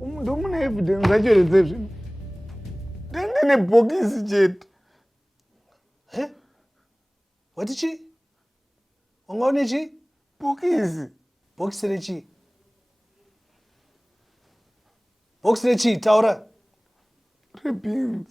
Umuntu une evidence yacho reception. Ndine bhokisi chete. What Chii? Ungaone Chii? Bhokisi. Bhokisi re Chii. Bhokisi re Chii taura. Beans.